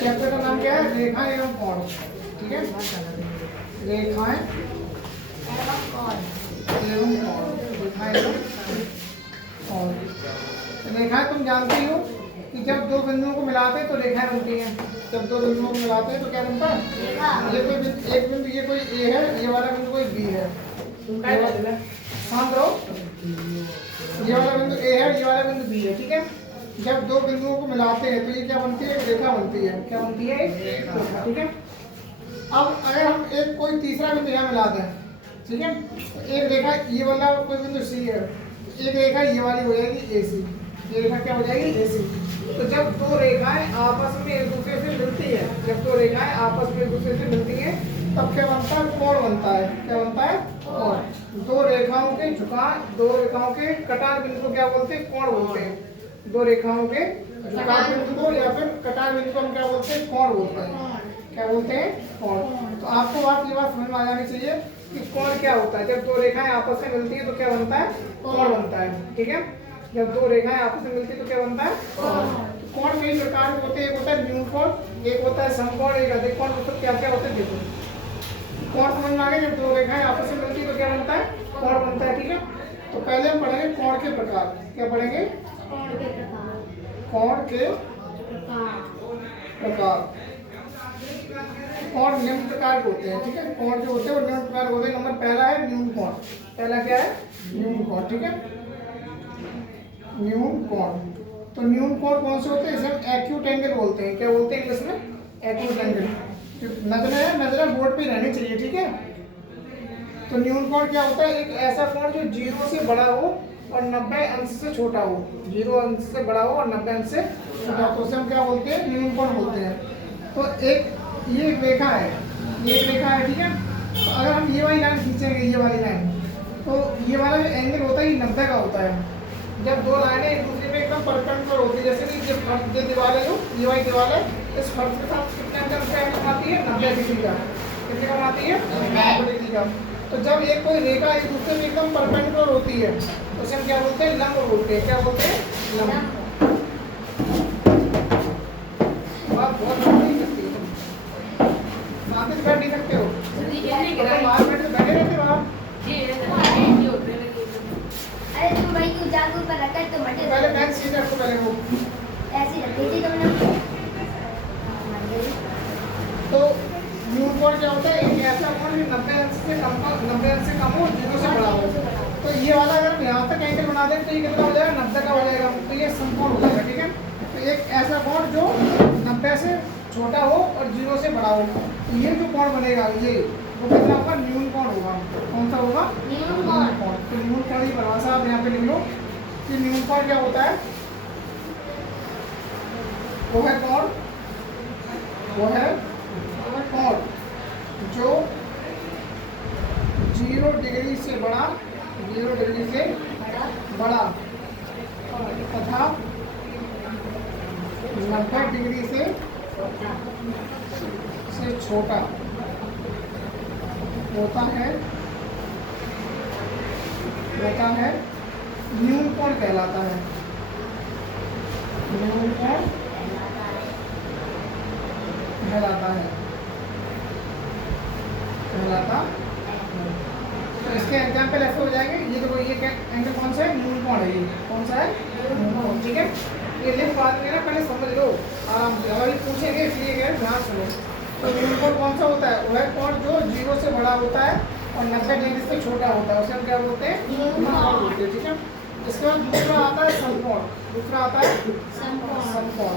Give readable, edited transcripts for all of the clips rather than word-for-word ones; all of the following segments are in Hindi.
चैप्टर का नाम क्या है? रेखा एवं कोण। ठीक है, रेखाएं एवं कोण, रेखा एवं कोण। रेखाएं तुम जानती हो कि जब दो बिंदुओं को मिलाते हैं तो रेखाएं बनती हैं। जब दो बिंदुओं को मिलाते हैं तो क्या बनता है? ये कोई एक बिंदु, ये कोई ए है, ये वाला बिंदु कोई बी है। शांत रहो। ये वाला बिंदु ए है, ये वाला बिंदु बी है। ठीक है, जब दो बिंदुओं को मिलाते हैं तो ये क्या बनती है? एक रेखा बनती है। क्या बनती है? एक रेखा। ठीक है, अब अगर हम एक कोई तीसरा बिंदु यहाँ मिला दें, ठीक है, तो एक रेखा ये वाला कोई बिंदु सी है, एक रेखा ये वाली हो जाएगी ए सी। ये रेखा क्या हो जाएगी? ए सी। तो जब दो रेखाएं आपस में एक दूसरे से मिलती है, जब दो रेखाएं आपस में एक दूसरे से मिलती हैं तब क्या बनता है? कोण बनता है। क्या बनता है? कोण। दो रेखाओं के दो रेखाओं के कटार बिंदु को क्या बोलते हैं? कोण बोलते हैं। दो रेखाओं के कटार बिंदु को या फिर कटार बिंदु को हम क्या बोलते हैं? कोण बोलते हैं। क्या बोलते हैं? कोण। तो आपको ये बात समझ में आ जानी चाहिए कि कोण क्या होता है। जब दो रेखाएं आपस में मिलती है तो क्या बनता है? कोण बनता है। ठीक है, जब दो रेखाएं आपस में मिलती है तो क्या बनता है? कोण कई प्रकार के होते हैं। एक होता है न्यून कोण, एक होता है समकोण, एक अधिक कोण। मतलब क्या क्या होते हैं देखो। कोण समझ में आ गया? जब दो रेखाएं आपस में मिलती है तो क्या बनता है? कोण बनता है। ठीक है, तो पहले हम पढ़ेंगे कोण के प्रकार। क्या पढ़ेंगे? कोण के प्रकार। कोण निम्न प्रकार के होते हैं। ठीक है, कोण जो होते हैं वो निम्न प्रकार के होते हैं। नंबर पहला है न्यून कोण। पहला क्या है? न्यून कोण। ठीक है, न्यून कोण। तो न्यून कोण कौन से होते हैं? इसे हम एक्यूट एंगल बोलते हैं। क्या बोलते हैं इंग्लिश में? Acute angle. नजर है, नजर बोर्ड पे रहनी चाहिए। ठीक है, तो न्यून कोण क्या होता है? एक ऐसा कोण जो 0 से बड़ा हो और 90 अंश से छोटा हो। 0 अंश से बड़ा हो और 90 अंश से छोटा हो तो उसे हम क्या बोलते हैं? न्यून कोण बोलते हैं। तो ये एक रेखा है, ये एक रेखा है। ठीक है, तो अगर हम ये वाली लाइन खींचेंगे, ये वाली लाइन, तो ये वाला जो एंगल होता है ये 90 का होता है। जब दो लाइनें एक दूसरे में एकदम परपेंडिकुलर होती है, जैसे कि ये दीवार है, जो ये वाली दीवार है, इस फर्श के साथ कितने अंतर से एंगल बनाती है? 90 डिग्री का। कितने का बनाती है? 90 डिग्री का। तो जब एक कोई रेखा एक दूसरे में एकदम परपेंडिकुलर होती है तो उसे हम क्या बोलते हैं? लंब बोलते हैं। क्या बोलते हैं? लंब। आप बहुत नहीं सकते हो, साथ में बैठ नहीं सकते हो, बाहर बैठ के बैठे रहते हो आप। अरे तुम भाई तू जागरूक कर रखा है तो मटे पहले बैठ सीधे रखो, पहले वो ऐसी रखी थी तुमने। तो न्यून कोण क्या होता है? एक ऐसा कोण जो 90 अंश से कम हो, 0 से बड़ा हो। तो ये वाला अगर हम यहाँ तक एंगल बना दें तो ये कितना हो जाएगा? 90 का हो जाएगा। तो ये समकोण हो जाएगा। ठीक है, तो एक ऐसा कोण जो 90 से छोटा हो और 0 से बड़ा हो, तो ये जो कोण बनेगा ये वो कितना होगा? न्यून कोण होगा। कौन सा होगा? न्यून कोण। तो न्यून कोण की परिभाषा आप यहाँ पे लिख लो कि न्यून कोण क्या होता है? वो है कोण जो 0 डिग्री से बड़ा तथा 90 डिग्री से छोटा होता है न्यून कोण कहलाता है। न्यून कोण कहलाता है। तो इसके एग्जाम्पल ऐसे हो जाएंगे। ये देखो, ये एंगल कौन सा है? न्यून कोण है। ये कौन सा है? न्यून कोण। ठीक है, ये लिख बाद में ना पहले समझ लो आराम से, अगर पूछेंगे इसलिए कह ध्यान सुनो। तो न्यून कोण कौन सा होता है? वह कोण जो 0 से बड़ा होता है और 90 डिग्री से छोटा होता है, उसे हम क्या बोलते हैं? न्यून कोण बोलते हैं। ठीक है, इसके बाद दूसरा आता है समकोण। दूसरा आता है समकोण।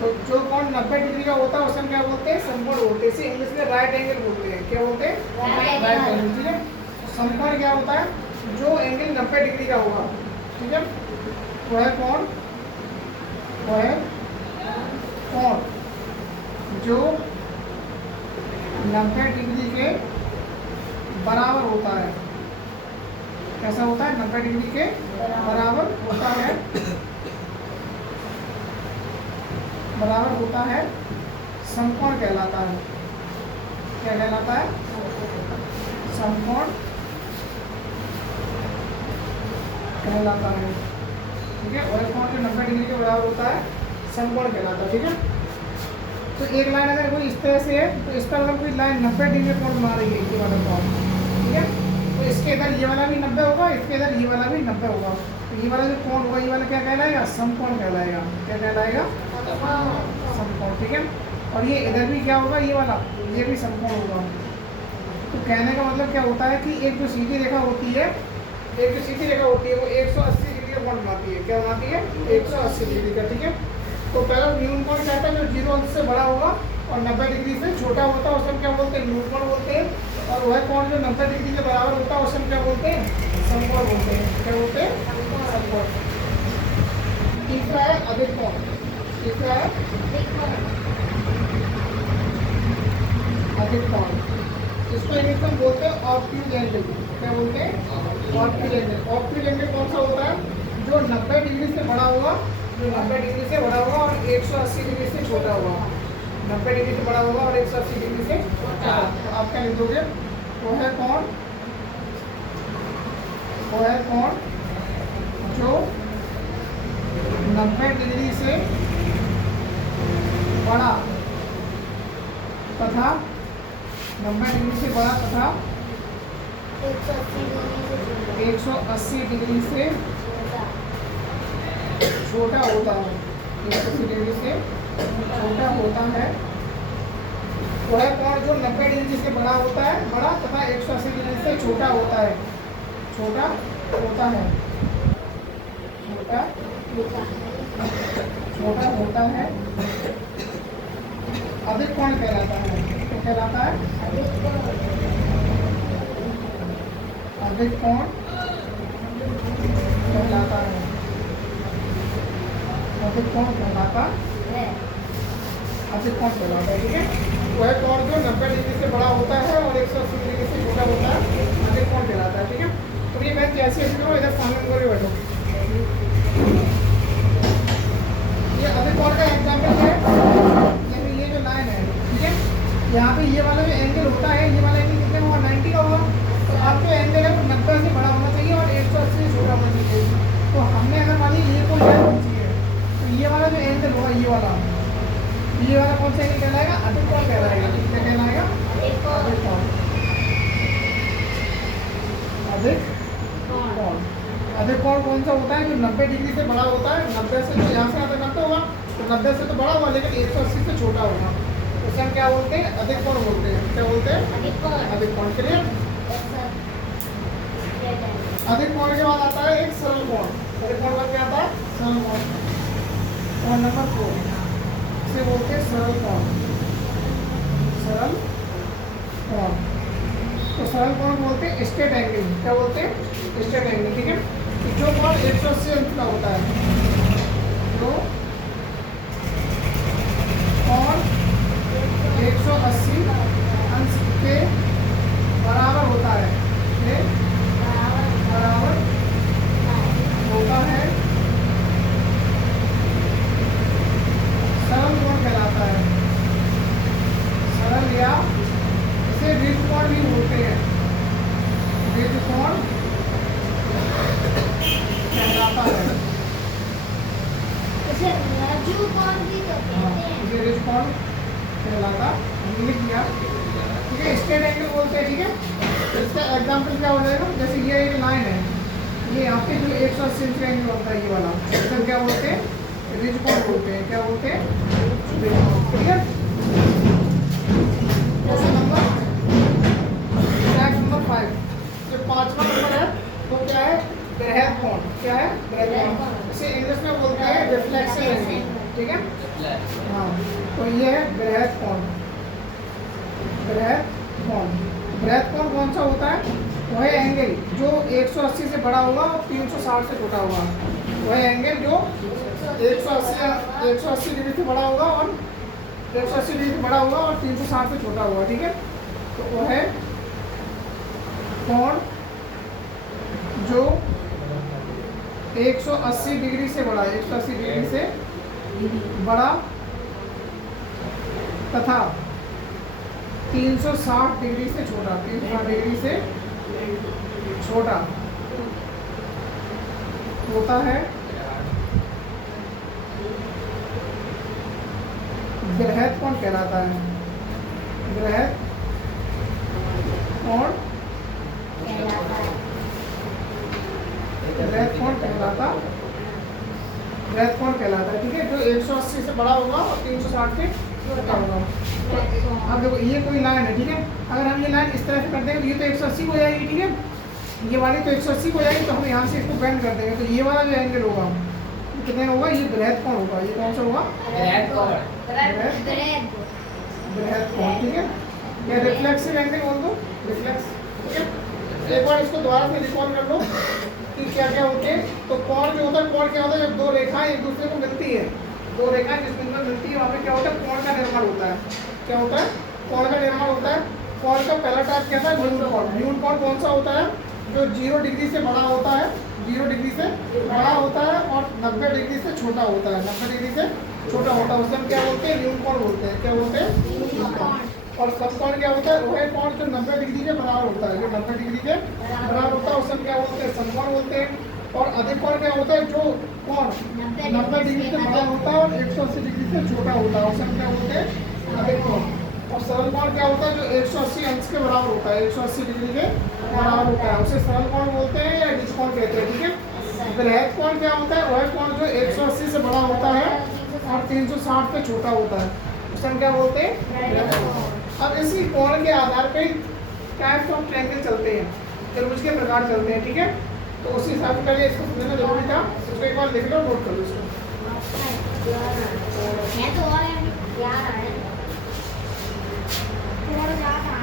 तो जो कोण 90 डिग्री का होता है उसे हम क्या बोलते हैं? समकोण बोलते हैं। इसे इंग्लिश में राइट एंगल बोलते हैं। क्या बोलते हैं? Right angle. ठीक है, समकोण क्या होता है? जो एंगल 90 डिग्री का होगा। ठीक है, वह कोण जो 90 डिग्री के बराबर होता है। कैसा होता है? 90 डिग्री के बराबर होता है समकोण कहलाता है। क्या कहलाता है? समकोण कहलाता है। ठीक है। OF कोण जो 90 डिग्री के बराबर होता है समकोण कहलाता है, ठीक है। तो एक लाइन अगर कोई इस तरह से है तो इस पर अगर कोई लाइन 90 डिग्री कोण बना रही है ये वाला कोण, ठीक है, तो इसके इधर ये वाला भी 90 होगा, इसके इधर ये वाला भी 90 होगा। तो ये वाला जो कोण होगा ये वाला क्या कहलाएगा? समकोण कहलाएगा। क्या कहलाएगा? समकोण, ठीक है। और ये इधर भी क्या होगा? ये वाला, ये भी समकोण होगा। तो कहने का मतलब क्या होता है कि एक जो सीधी रेखा होती है, एक जो सीधी रेखा होती है वो 180 डिग्री का कोण बनाती है। क्या बनाती है? 180 डिग्री का, ठीक है। तो पहला न्यून कोण कहता है जो 0 अंश से बड़ा होगा और 90 डिग्री से छोटा होता है उसे हम क्या बोलते हैं? न्यून कोण बोलते हैं। और वह कोण जो 90 डिग्री के बराबर होता है उसे हम क्या बोलते हैं? समकोण बोलते हैं। क्या बोलते हैं? समकोण। तीसरा है अधिक कोण। तीसरा है अधिक कोण। इसको इंग्लिश में बोलते हैं ऑब्ट्यूज एंगल। क्या बोलते हैं? Obtuse angle. ऑब्ट्यूज एंगल कौन सा होता है? जो 90 डिग्री से बड़ा होगा, जो 90 डिग्री से बड़ा होगा और 180 डिग्री से छोटा होगा। 90 डिग्री से बड़ा होगा और 180 डिग्री से छोटा। तो आप क्या लिख दोगे? वो है कोण जो 90 डिग्री से बड़ा तथा 90 डिग्री से बड़ा तथा 180 डिग्री से छोटा होता है। 180 डिग्री से छोटा होता है। वह कोण जो 90 डिग्री से बड़ा होता है, बड़ा तथा 180 डिग्री से छोटा होता है। छोटा होता है। छोटा होता है अधिक कोण कहलाता है। तो कहलाता है अधिक कोण कहलाता है। अधिक कोण कहलाता है। अधिक कोण कहलाता है, ठीक है। वह कोण जो 90 डिग्री से बड़ा होता है और 180 डिग्री से छोटा होता है अधिक कोण कहलाता है, ठीक है। तो ये मैं कैसे करो, इधर सामने में बैठो। ये अधिक कोण का एग्जाम्पल है, ये जो लाइन है, ठीक है। यहाँ पे ये वाला जो एंगल होता है, ये वाला एंगल कितने होगा? 90 का होगा। तो आप जो एंगल है वो 90 से बड़ा होना चाहिए और 180 से छोटा होना चाहिए। तो हमने अगर मान ली ये कोई लाइन होनी चाहिए, तो ये वाला जो एंगल होगा ये वाला कौन सा एंगल कहलाएगा? अधिक कोण कहलाएगा। क्या कहलाएगा? अधिक कोण। अधिक कोण कौन सा होता है? जो 90 डिग्री से बड़ा होता है। 90 से तो यहाँ से यहाँ तक 90 होगा, तो 90 से तो बड़ा होगा लेकिन 180 से छोटा होगा। उसे हम क्या बोलते हैं? अधिक कोण बोलते हैं। क्या बोलते हैं? अधिक कोण। क्लियर? अधिक कोण के बाद आता है एक सरल कोण। अधिक कोण बाद क्या आता है? सरल कोण। कोण नंबर 4 इसे बोलते हैं सरल कोण। सरल कोण। तो सरल कोण बोलते हैं स्ट्रेट एंगल। क्या बोलते हैं? स्ट्रेट एंगल, ठीक है। तो जो कोण 180 अंश का होता है, जो कोण 180 अंश के बराबर होता है, बराबर होता है, सरल कोण कहलाता है। सरल या इसे ऋण कोण भी बोलते हैं। ऋण कोण कहलाता है। इसे राजू कोण भी तो कहते हैं। इसे ऋण कोण कहलाता, लिख दिया, ठीक है। स्ट्रेट एंगल बोलते हैं, ठीक है। इसका एग्जांपल क्या हो जाएगा? जैसे ये एक लाइन है, ये यहाँ पे जो 180 अंश का एंगल होता है ये वाला, इसका क्या बोलते हैं? ऋण कोण बोलते हैं। क्या बोलते हैं? ऋण कोण। क्लियर? क्वेश्चन नंबर 5, जो 5वां नंबर है वो क्या है? ग्रहण कोण। क्या है? ग्रहण कोण। इसे इंग्लिश में बोलते हैं रिफ्लेक्शन एंगल, ठीक है। हाँ, तो ये है ग्रहण कोण। ग्रहण कोण। ग्रहण कोण कौन सा होता है? वह एंगल जो 180 से बड़ा होगा और 360 से छोटा होगा। वह एंगल जो 180 डिग्री से बड़ा होगा और 180 डिग्री से बड़ा होगा और 360 से छोटा होगा, ठीक है। तो वह है कोण जो 180 डिग्री से बड़ा, 180 डिग्री से बड़ा तथा 360 डिग्री से छोटा, 360 डिग्री से छोटा होता है कहलाता है, बृहद कोण बृहद कोण कहलाता, बृहद कोण कहलाता है, ठीक है, जो 180 से बड़ा होगा और 360 से छोटा होगा। तो अब देखो ये कोई लाइन है, ठीक है, अगर हम ये लाइन इस तरह से कर देंगे तो ये तो 180 हो जाएगी, ठीक है, ये वाली तो 180 हो जाएगी, तो हम यहाँ से इसको बेंड कर देंगे, तो ये वाला जो एंगल होगा कितने होगा, ये बृहद कोण होगा, ये कौन सा होगा, बृहद कोण, ठीक है, या रिफ्लेक्सिव एंगल बोल दो, रिफ्लेक्स, ठीक है। एक बार इसको दोबारा से रिकॉल कर लो कि क्या क्या होते हैं। तो कोण जो होता है, कोण क्या होता है, जब दो रेखाएं एक दूसरे को मिलती है, दो रेखाएं जिस बिंदु पर मिलती है वहाँ पे क्या होता है, कोण का निर्माण होता है, क्या होता है, कोण का निर्माण होता है। कोण का पहला टाइप क्या था, न्यून कोण। न्यून कोण कौन सा होता है, जो 0 डिग्री से बड़ा होता है, 0 डिग्री से बड़ा होता है और 90 डिग्री से छोटा होता है, 90 डिग्री से छोटा होता है, उसे हम क्या बोलते हैं, न्यून कोण बोलते हैं, क्या बोलते हैं, न्यून कोण। और समकोण क्या होता है, वह कोण जो 90 डिग्री के बराबर होता है, जो 90 डिग्री के बराबर होता है उसे हम क्या बोलते हैं, समकोण बोलते हैं। और अधिक कोण क्या होता है, जो कोण 90 डिग्री से बड़ा होता है और 180 डिग्री से छोटा होता है, उसे हम क्या बोलते हैं, अधिक कोण। और सरल कोण क्या होता है, जो 180 अंश के बराबर होता है, 180 डिग्री के बराबर होता है, उसे सरल कोण बोलते हैं या डिच कोण कहते हैं, ठीक है। बृहद कोण क्या होता है, वह कोण जो 180 से बड़ा होता है और 360 से छोटा होता है, उसे हम क्या बोलते हैं, बृहद कोण। अब इसी कोण के आधार पे टाइप्स ऑफ ट्रायंगल चलते हैं, त्रिभुज के प्रकार चलते हैं, ठीक है। तो उसी हिसाब से पहले इसको समझना जरूरी था, इसको एक बार लिख लो, नोट कर लो इसको।